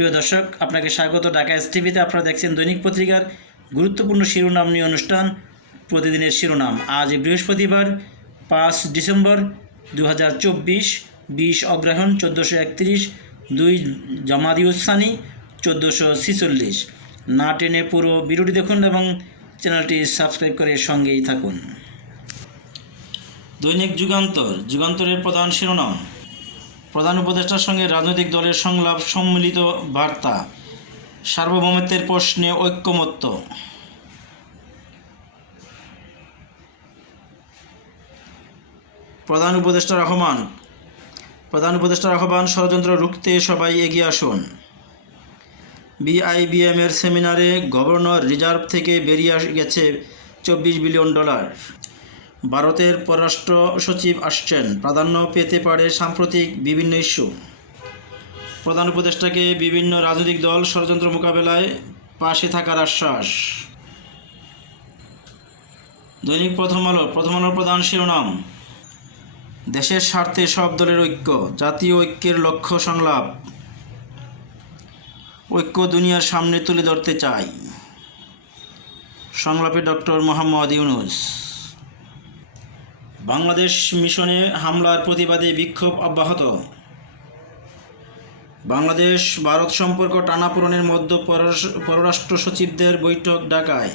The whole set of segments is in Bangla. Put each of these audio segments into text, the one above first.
প্রিয় দর্শক, আপনাকে স্বাগত। ঢাকা এস টিভিতে আপনারা দেখছেন দৈনিক পত্রিকার গুরুত্বপূর্ণ শিরোনাম নিয়ে অনুষ্ঠান, প্রতিদিনের শিরোনাম। আজ বৃহস্পতিবার, পাঁচ ডিসেম্বর দু হাজার চব্বিশ, বিশ অগ্রহণ চোদ্দোশো একত্রিশ, দুই জামাদিউসানি চোদ্দোশো ছিচল্লিশ। না টেনে পুরো ভিডিওটি দেখুন এবং চ্যানেলটি সাবস্ক্রাইব করে সঙ্গেই থাকুন। দৈনিক যুগান্তর। যুগান্তরের প্রধান শিরোনাম প্রধান উপদেষ্টার সঙ্গে রাজনৈতিক দলের সংলাপ সম্মিলিত বার্তা। সার্বভৌমত্বের প্রশ্নে ঐক্যমত্য। প্রধান উপদেষ্টা রহমান, প্রধান উপদেষ্টার আহ্বান ষড়যন্ত্র রুখতে সবাই এগিয়ে আসুন। বিআইবিএম এর সেমিনারে গভর্নর রিজার্ভ থেকে বেরিয়ে গেছে চব্বিশ বিলিয়ন ডলার। ভারতের পররাষ্ট্র সচিব আসছেন। প্রাধান্য পেতে পারে সাম্প্রতিক বিভিন্ন ইস্যু। প্রধান উপদেষ্টাকে বিভিন্ন রাজনৈতিক দল ষড়যন্ত্র মোকাবেলায় পাশে থাকার আশ্বাস। দৈনিক প্রথম আলো, প্রথম আলোর প্রধান শিরোনাম, দেশের স্বার্থে সব দলের ঐক্য, জাতীয় ঐক্যের লক্ষ্য সংলাপ। ঐক্য দুনিয়ার সামনে তুলে ধরতে চাই। সংলাপে ডক্টর মোহাম্মদ ইউনুস। বাংলাদেশ মিশনে হামলার প্রতিবাদে বিক্ষোভ অব্যাহত। বাংলাদেশ ভারত সম্পর্ক টানাপোড়েনের মধ্যে পররাষ্ট্র সচিবদের বৈঠক ডাকায়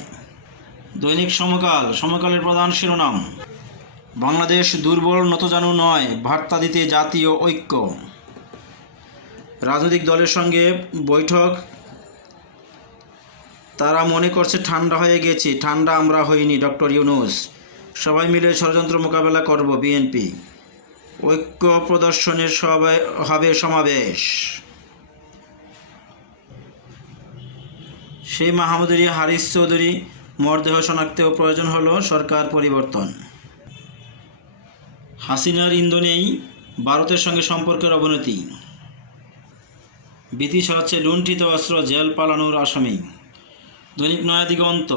দৈনিক সমকাল, সমকালের প্রধান শিরোনাম, বাংলাদেশ দুর্বল, নতজানু নয়, বার্তা দিতে জাতীয় ঐক্য। রাজনৈতিক দলের সঙ্গে বৈঠক, তারা মনে করছে ঠান্ডা হয়ে গেছি, ঠান্ডা আমরা হইনি, ডক্টর ইউনুস। সবাই মিলে ষড়যন্ত্র মোকাবেলা করব বিএনপি। ঐক্য প্রদর্শনের সবাই হবে সমাবেশ। সেই মাহমুদুরি হারিস চৌধুরী মরদেহ শনাক্তেও প্রয়োজন হলো সরকার পরিবর্তন। হাসিনার ইন্ধনেই ভারতের সঙ্গে সম্পর্কের অবনতি। ভীতি ছড়াচ্ছে লুণ্ঠিত অস্ত্র জেল পালানোর আসামি। দৈনিক নয়াদিগন্ত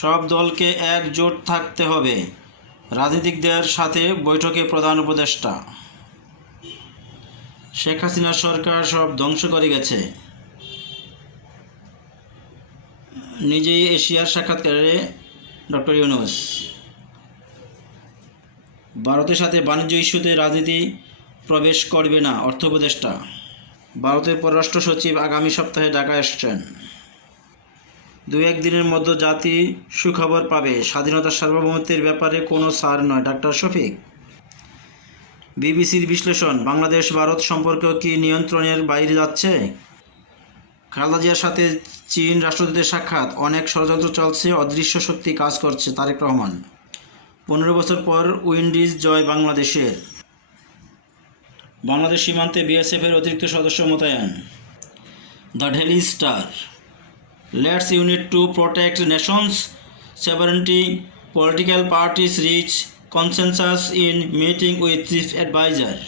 সব দলকে একজোট থাকতে হবে। রাজনীতিকদের সাথে বৈঠকে প্রধান উপদেষ্টা। শেখ হাসিনার সরকার সব ধ্বংস করে গেছে। নিজেই এশিয়ার সাক্ষাৎকারে ডক্টর ইউনুস। ভারতের সাথে বাণিজ্য ইস্যুতে রাজনীতি প্রবেশ করবে না, অর্থ উপদেষ্টা। ভারতের পররাষ্ট্র সচিব আগামী সপ্তাহে ঢাকা এসছেন দু একদিনের মধ্যে জাতি সুখবর পাবে। স্বাধীনতার সার্বভৌমত্বের ব্যাপারে কোনো সার নয়, ডাক্তার শফিক। বিবিসির বিশ্লেষণ, বাংলাদেশ ভারত সম্পর্ক কি নিয়ন্ত্রণের বাইরে যাচ্ছে? খালেদা জিয়ার সাথে চীন রাষ্ট্রদূতের সাক্ষাৎ, অনেক ষড়যন্ত্র চলছে, অদৃশ্য শক্তি কাজ করছে, তারেক রহমান। পনেরো বছর পর উইন্ডিজ জয় বাংলাদেশের। বাংলাদেশ সীমান্তে বিএসএফের অতিরিক্ত সদস্য মোতায়েন। The daily star. Let's unite to protect nations sovereignty political parties reach consensus in meeting with chief advisor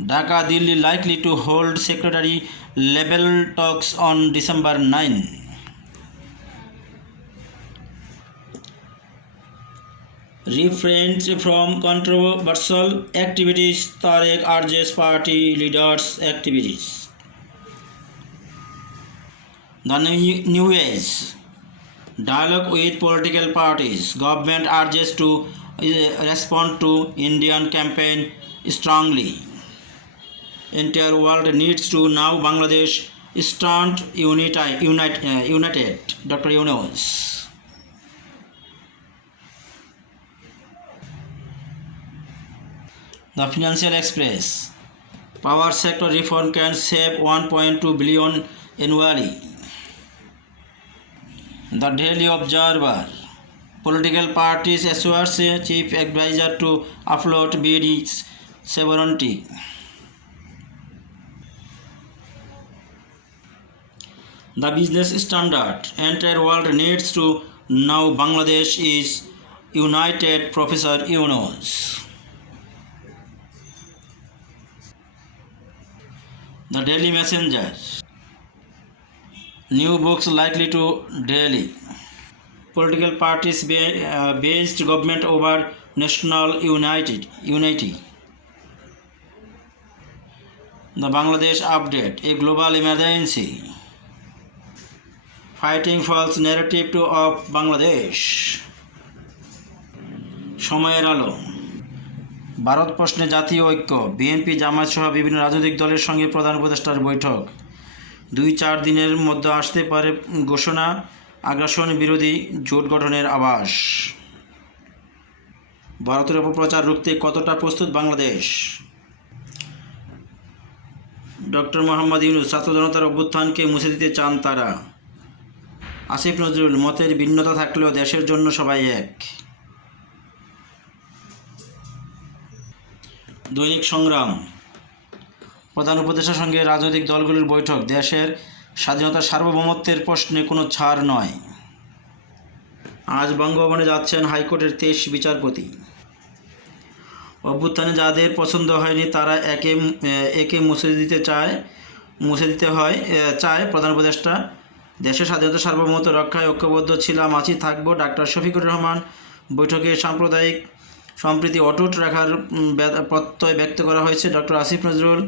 Dhaka Delhi likely to hold secretary level talks on December 9 refrained from controversial activities Tarek urges party leaders activities the new age. Dialogue with political parties. Government urges to uh, respond to indian campaign strongly. Entire world needs to now bangladesh stand unite, unite, uh, united. Dr yunus. The financial express. Power sector reform can save 1.2 billion annually the Daily Observer. Political parties assures chief advisor to upload BD's sovereignty. The business standard. Entire world needs to know Bangladesh is united. Professor Yunus. The Daily Messenger. New books likely to Delhi. Political parties ba- uh, based government over national united unity. The Bangladesh update a global emergency fighting false narrative two of Bangladesh Shomoyer Alo Bharat প্রশ্নে জাতীয় ঐক্য বিএনপি জামায়াত সহ বিভিন্ন রাজনৈতিক দলের সঙ্গে প্রধান উপদেষ্টার বৈঠক দুই চার দিনের মধ্যে আসতে পারে ঘোষণা, আগ্রাসন বিরোধী জোট গঠনের আবাস ভারতের অপপ্রচার রুখতে কতটা প্রস্তুত বাংলাদেশ? ডক্টর মোহাম্মদ ইউনুস ছাত্র জনতার অভ্যুত্থানকে মুছে দিতে চান তারা। আসিফ নজরুল, মতের ভিন্নতা থাকলেও দেশের জন্য সবাই এক। দৈনিক সংগ্রাম প্রধান উপদেষ্টার সঙ্গে রাজনৈতিক দলগুলির বৈঠক। দেশের স্বাধীনতার সার্বভৌমত্বের প্রশ্নে কোনো ছাড় নয়। আজ বঙ্গভবনে যাচ্ছেন হাইকোর্টের তেইশ বিচারপতি। অভ্যুত্থানে যাদের পছন্দ হয়নি, তারা একে একে মুছে দিতে চায়, মুছে দিতে হয় চায়। প্রধান উপদেষ্টা, দেশের স্বাধীনতা, সার্বভৌমত্ব রক্ষায় ঐক্যবদ্ধ ছিলাম, আছি, থাকব। ডাক্তার শফিকুর রহমান বৈঠকে সাম্প্রদায়িক সম্প্রীতি অটুট রাখার প্রত্যয় ব্যক্ত করা হয়েছে। ডক্টর আসিফ নজরুল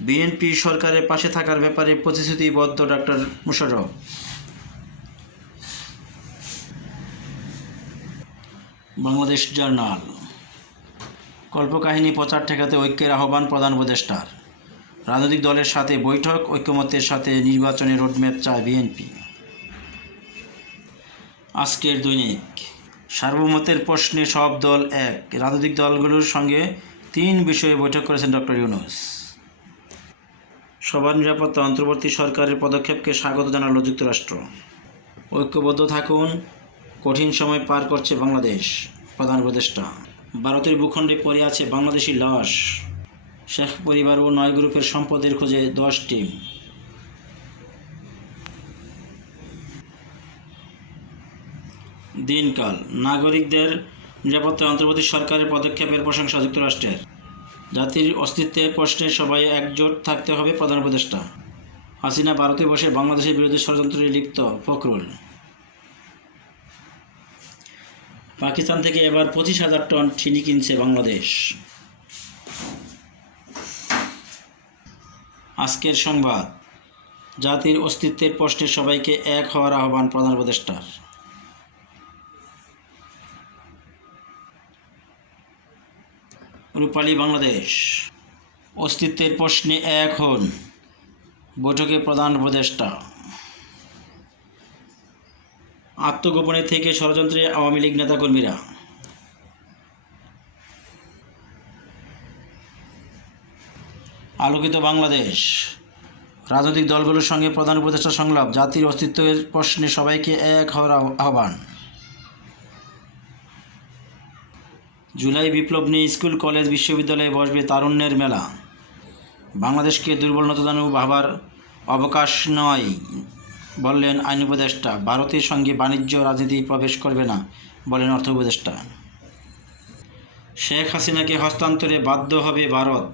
বিএনপি সরকারের পাশে থাকার ব্যাপারে প্রতিশ্রুতিবদ্ধ ডক্টর মুশারফ বাংলাদেশ জার্নাল। কল্পকাহিনী প্রচার ঠেকাতে ঐক্যের আহ্বান প্রধান উপদেষ্টার। রাজনৈতিক দলের সাথে বৈঠক, ঐক্যমত্যের সাথে নির্বাচনের রোডম্যাপ চায় বিএনপি আজকের দৈনিক। সার্বমতের প্রশ্নে সব দল এক। রাজনৈতিক দলগুলোর সঙ্গে তিন বিষয়ে বৈঠক করেছেন ডক্টর ইউনুস। সবার নিরাপত্তা অন্তর্বর্তী সরকারের পদক্ষেপকে স্বাগত জানালো যুক্তরাষ্ট্র। ঐক্যবদ্ধ থাকুন, কঠিন সময় পার করছে বাংলাদেশ, প্রধান উপদেষ্টা। ভারতের ভূখণ্ডে পড়ে আছে বাংলাদেশি লাশ। শেখ পরিবার ও নয় গ্রুপের সম্পদের খোঁজে দশ টিম। দিনকাল, নাগরিকদের নিরাপত্তা অন্তর্বর্তী সরকারের পদক্ষেপের প্রশংসা যুক্তরাষ্ট্রের। জাতির অস্তিত্বের প্রশ্নে সবাই একজোট থাকতে হবে প্রধান উপদেষ্টা। হাসিনা ভারতে বসে বাংলাদেশের বিরুদ্ধে ষড়যন্ত্রে লিপ্ত, ফখরুল। পাকিস্তান থেকে এবার পঁচিশ হাজার টন চিনি কিনছে বাংলাদেশ। আজকের সংবাদ, জাতির অস্তিত্বের প্রশ্নে সবাইকে এক হওয়ার আহ্বান প্রধান উপদেষ্টার। রূপালী বাংলাদেশ। অস্তিত্বের প্রশ্নে এক হন বৈঠকে প্রধান উপদেষ্টা। আত্মগোপনে থেকে ষড়যন্ত্রে আওয়ামী লীগ নেতাকর্মীরা। আলোকিত বাংলাদেশ। রাজনৈতিক দলগুলোর সঙ্গে প্রধান উপদেষ্টা সংলাপ। জাতির অস্তিত্বের প্রশ্নে সবাইকে এক হওয়ার আহ্বান। জুলাই বিপ্লব নিয়ে স্কুল, কলেজ, বিশ্ববিদ্যালয়ে বসবে তারুণ্যের মেলা। বাংলাদেশকে দুর্বল নতদানু ভাবার অবকাশ নয়, বললেন আইন উপদেষ্টা। ভারতের সঙ্গে বাণিজ্য রাজনীতি প্রবেশ করবে না, বলেন অর্থ উপদেষ্টা। শেখ হাসিনাকে হস্তান্তরে বাধ্য হবে ভারত।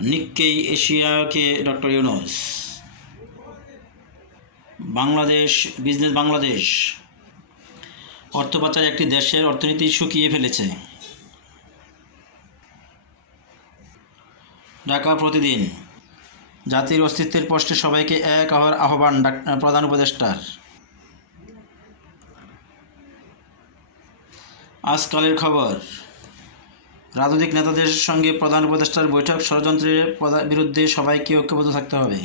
নিক্কেই এশিয়াকে ডক্টর ইউনুস। বাংলাদেশ, বিজনেস বাংলাদেশ। অর্থ একটি দেশের অর্থনীতি শুকিয়ে ফেলেছে। ঢাকা প্রতিদিন। জাতির অস্তিত্বের প্রশ্নে সবাইকে এক হওয়ার আহ্বান প্রধান উপদেষ্টার। আজকালের খবর। রাজনৈতিক নেতাদের সঙ্গে প্রধান উপদেষ্টার বৈঠক ষড়যন্ত্রের বিরুদ্ধে সবাইকে ঐক্যবদ্ধ থাকতে হবে।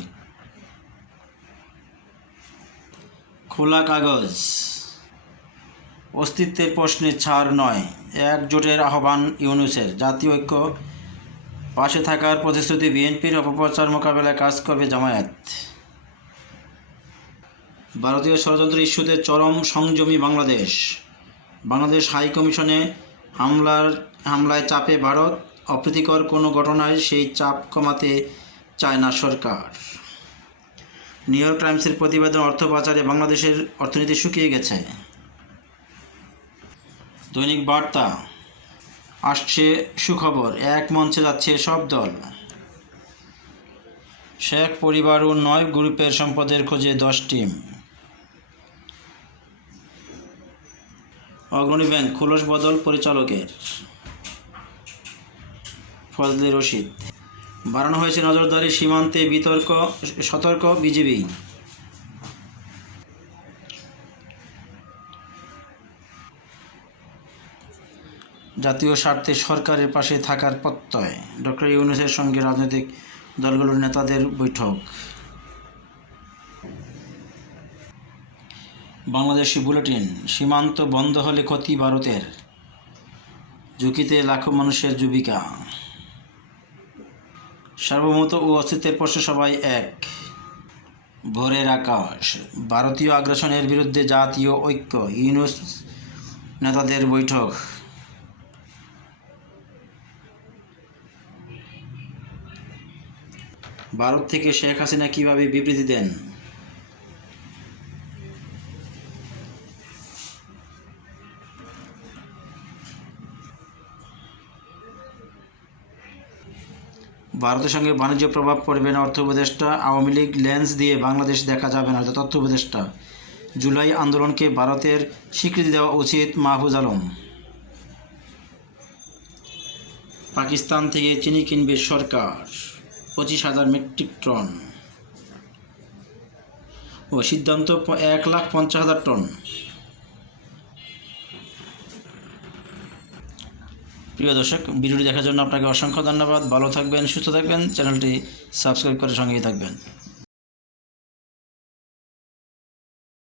খোলা কাগজ। অস্তিত্বের প্রশ্নে ছাড় নয়, একজোটের আহ্বান ইউনুসের। জাতীয় ঐক্য পাশে থাকার প্রতিশ্রুতি বিএনপির অপপ্রচার মোকাবেলায় কাজ করবে জামায়াত। ভারতীয় ষড়যন্ত্র ইস্যুতে চরম সংযমী বাংলাদেশ। বাংলাদেশ হাই কমিশনে হামলার, হামলায় চাপে ভারত। অপ্রীতিকর কোনো ঘটনায় সেই চাপ কমাতে চায় না সরকার। নিউ ইয়র্ক টাইমসের প্রতিবেদন, অর্থ পাচারে বাংলাদেশের অর্থনীতি শুকিয়ে গেছে। দৈনিক বার্তা। আসছে সুখবর। এক মঞ্চে যাচ্ছে সব দল। শেখ পরিবার ও নয় গ্রুপের সম্পদের খোঁজে দশ টিম। অগ্রণী ব্যাংক খোলস বদল পরিচালকের। ফজলে রশিদ। বাড়ানো হয়েছে নজরদারি সীমান্তে বিতর্ক, সতর্ক বিজিবি। জাতীয় স্বার্থে সরকারের পাশে থাকার প্রত্যয়। ডক্টর ইউনুসের সঙ্গে রাজনৈতিক দলগুলোর নেতাদের বৈঠক। বাংলাদেশি বুলেটিন, সীমান্ত বন্ধ হলে ক্ষতি ভারতের। ঝুঁকিতে লাখো মানুষের জীবিকা। সার্বভৌমত্ব ও অস্তিত্বের প্রশ্নে সবাই এক। ভোরের আকাশ। ভারতীয় আগ্রাসনের বিরুদ্ধে জাতীয় ঐক্য, ইউনুস নেতাদের বৈঠক। ভারত থেকে শেখ হাসিনা কীভাবে বিবৃতি দেন? ভারতের সঙ্গে বাণিজ্য প্রভাব পড়বে না, অর্থ উপদেষ্টা। আওয়ামী লীগ লেন্স দিয়ে বাংলাদেশ দেখা যাবে না তথ্য উপদেষ্টা। জুলাই আন্দোলনকে ভারতের স্বীকৃতি দেওয়া উচিত মাহফুজ আলম। পাকিস্তান থেকে চিনি কিনবে সরকার। পঁচিশ হাজার মেট্রিক টন। ও, সিদ্ধান্ত এক লাখ পঞ্চাশ হাজার টন। প্রিয় দর্শক, ভিডিওটি দেখার জন্য আপনাকে অসংখ্য ধন্যবাদ। ভালো থাকবেন, সুস্থ থাকবেন। চ্যানেলটি সাবস্ক্রাইব করে সঙ্গেই থাকবেন।